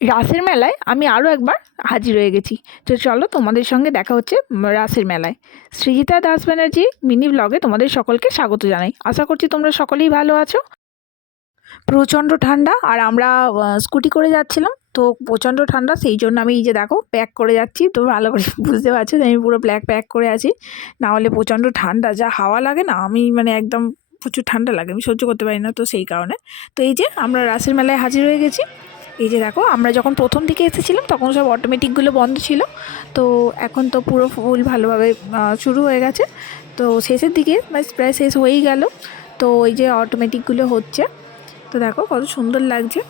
রাসের মেলায় আমি আরও একবার হাজির হয়ে গেছি। তো চলো তোমাদের সঙ্গে দেখা হচ্ছে রাসের মেলায়। সৃজিতা দাস ব্যানার্জি মিনি ব্লগে তোমাদের সকলকে স্বাগত জানাই। আশা করছি তোমরা সকলেই ভালো আছো। প্রচণ্ড ঠান্ডা আর আমরা স্কুটি করে যাচ্ছিলাম। তো প্রচণ্ড ঠান্ডা, সেই জন্য আমি এই যে দেখো, প্যাক করে যাচ্ছি। তো ভালো করে বুঝতে পারছ যে আমি পুরো ব্ল্যাক প্যাক করে আছি। না হলে প্রচণ্ড ঠান্ডা, যা হাওয়া লাগে না, আমি মানে একদম প্রচুর ঠান্ডা লাগে, আমি সহ্য করতে পারি না তো সেই কারণে। তো এই যে আমরা রাসের মেলায় হাজির হয়ে গেছি। এই যে দেখো, আমরা যখন প্রথম দিকে এসেছিলাম, তখন সব অটোমেটিকগুলো বন্ধ ছিল। তো এখন তো পুরো ফুল ভালোভাবে শুরু হয়ে গেছে। তো শেষের দিকে প্রায় শেষ হয়েই গেল। তো ওই যে অটোমেটিকগুলো হচ্ছে। তো দেখো কত সুন্দর লাগছে।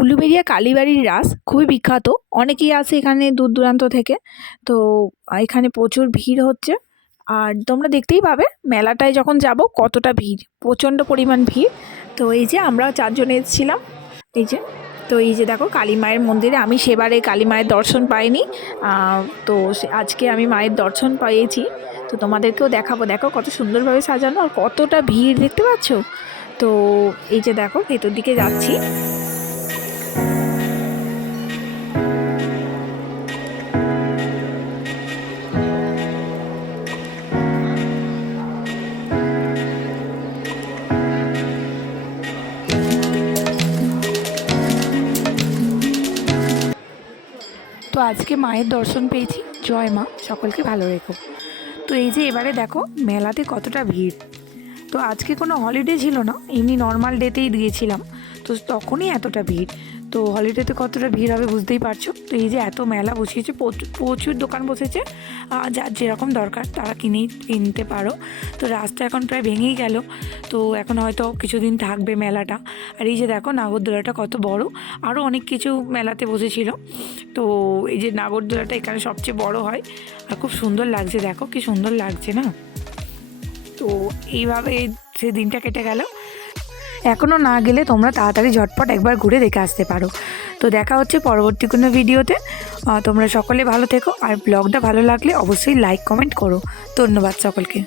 উলুবেড়িয়া কালীবাড়ির রাস খুবই বিখ্যাত। অনেকেই আসে এখানে দূর দূরান্ত থেকে। তো এখানে প্রচুর ভিড় হচ্ছে। আর তোমরা দেখতেই পাবে মেলাটায় যখন যাব কতটা ভিড়, প্রচণ্ড পরিমাণ ভিড়। তো এই যে আমরা চারজন এসেছিলাম এই যে, তো এই যে দেখো কালী মায়ের মন্দিরে আমি সেবারে কালী মায়ের দর্শন পাইনি। তো আজকে আমি মায়ের দর্শন পেয়েছি। তো তোমাদেরকেও দেখাবো। দেখো কত সুন্দরভাবে সাজানো আর কতটা ভিড় দেখতে পাচ্ছ? তো এই যে দেখো ভেতর দিকে যাচ্ছি। আজকে মায়ের দর্শন পেয়েছি। জয় মা, সকলকে ভালো রেখো। তো এই যে এবারে দেখো, মেলাতে কতটা ভিড়। তো আজকে কোনো হলিডে ছিল না, এমনি নর্মাল ডেতেই দিয়েছিলাম। তো তখনই এতটা ভিড়। তো হলিডেতে কতটা ভিড় হবে বুঝতেই পারছ? তো এই যে এত মেলা বসিয়েছে প্রচুর- দোকান বসেছে। যার যেরকম দরকার, তারা কিনেই, কিনতে পারো। তো রাস্তা এখন প্রায় ভেঙেই গেল। তো এখন হয়তো কিছুদিন থাকবে মেলাটা। আর এই যে দেখো নাগরদোলাটা কত বড়। আরও অনেক কিছু মেলাতে বসেছিল। তো এই যে নাগরদোলাটা এখানে সবচেয়ে বড় হয়। আর খুব সুন্দর লাগছে, দেখো কি সুন্দর লাগছে না? তো এইভাবে সে দিনটা কেটে গেল। এখনও না গেলে তোমরা তাড়াতাড়ি ঝটপট একবার ঘুরে দেখে আসতে পারো। তো দেখা হচ্ছে পরবর্তী কোনো ভিডিওতে। তোমরা সকলে ভালো থেকো। আর ব্লগটা ভালো লাগলে অবশ্যই লাইক, কমেন্ট করো। ধন্যবাদ সকলকে।